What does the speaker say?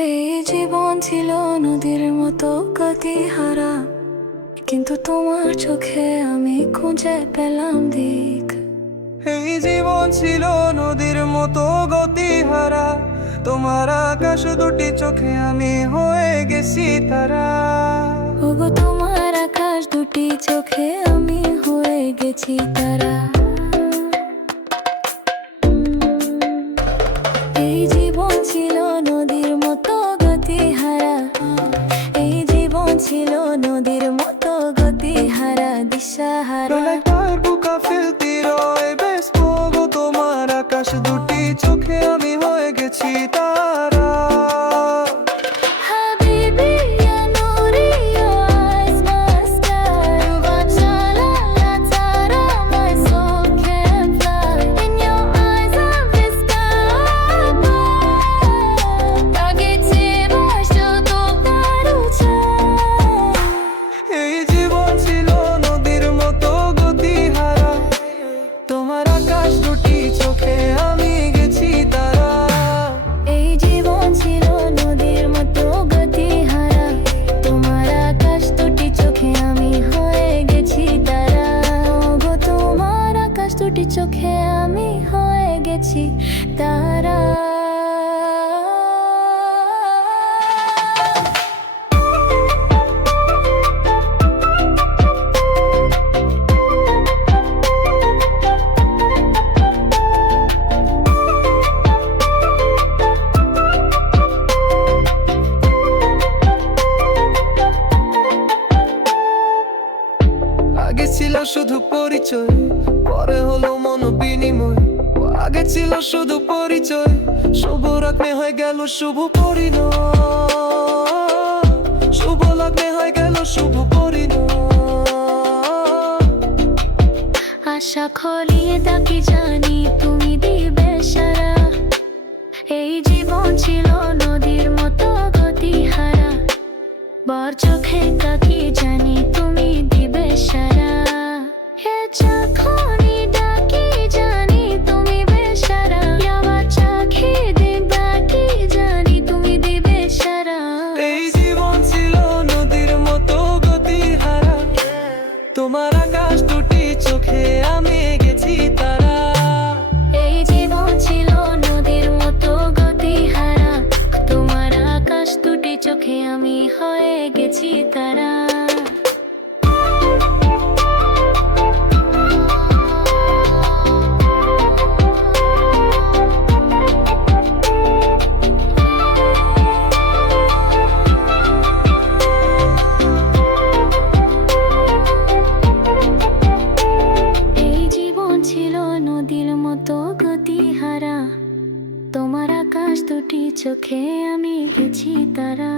এই জীবন ছিল নদীর মতো গতিহারা, কিন্তু তোমার চোখে আমি খুঁজে পেলাম দিক। এই জীবন ছিল নদীর মতো গতিহারা, তোমার আকাশ দুটি চোখে আমি হয়ে গেছি তারা। ওগো তোমার আকাশ দুটি চোখে আমি হয়ে গেছি তারা। এই জীবন ছিল নদীর মতো গতিহারা, এই জীবন ছিল নদীর মতো গতিহারা, দিশাহারা। প্রলয়টার বুকা ফেলতি রয় বেশ গো, তোমার আকাশ দুটি চোখে আমি হয়ে গেছি তারা। Habibi, ya nuri, your eyes must die. Ubachala, la tara, my soul can fly. In your eyes I'm the sky. Kagiti basho to parucha. এই জীবন ছিল নদীর মতো গতিহারা, তোমার আকাশ দুটি চোখে আমি গেছি তারা। এই জীবন ছিল নদীর মতো গতিহারা, তোমার আকাশ দুটি চোখে আমি হয়ে গেছি তারা। ওগো তোমার আকাশ দুটি চোখে আমি হয়ে গেছি তারা। আগে ছিল শুধু পরিচয়, পরে হলো মন বিনিময়। আগে ছিল শুধু পরিচয়, শুভ লগ্নে হয়ে গেল শুভ পরিণয়। শুভ লগ্নে হয়ে গেল শুভ পরিণয়। আশা খলিয়ে তাকি জানি তুমি দিবে সারা। এই জীবন ছিল নদীর মতো গতিহারা, বর চোখে তাকি জানি তুমি দিবে সারা। হে যখনই ডাকি জানি তুমি বেসারা, আবার চাখি দিবা কি জানি তুমি দিবে সারা। এই জীবন ছিল নদীর মতো গতিহারা, তোমার আকাশ দুটি চোখে আমি গেছি তারা। এই জীবন ছিল নদীর মতো গতিহারা, তোমার আকাশ দুটি চোখে আমি হয়ে গেছি তারা। এই জীবন ছিল নদীর মতো গতিহারা, তোমার আকাশ দুটি চোখে আমি গেছি তারা।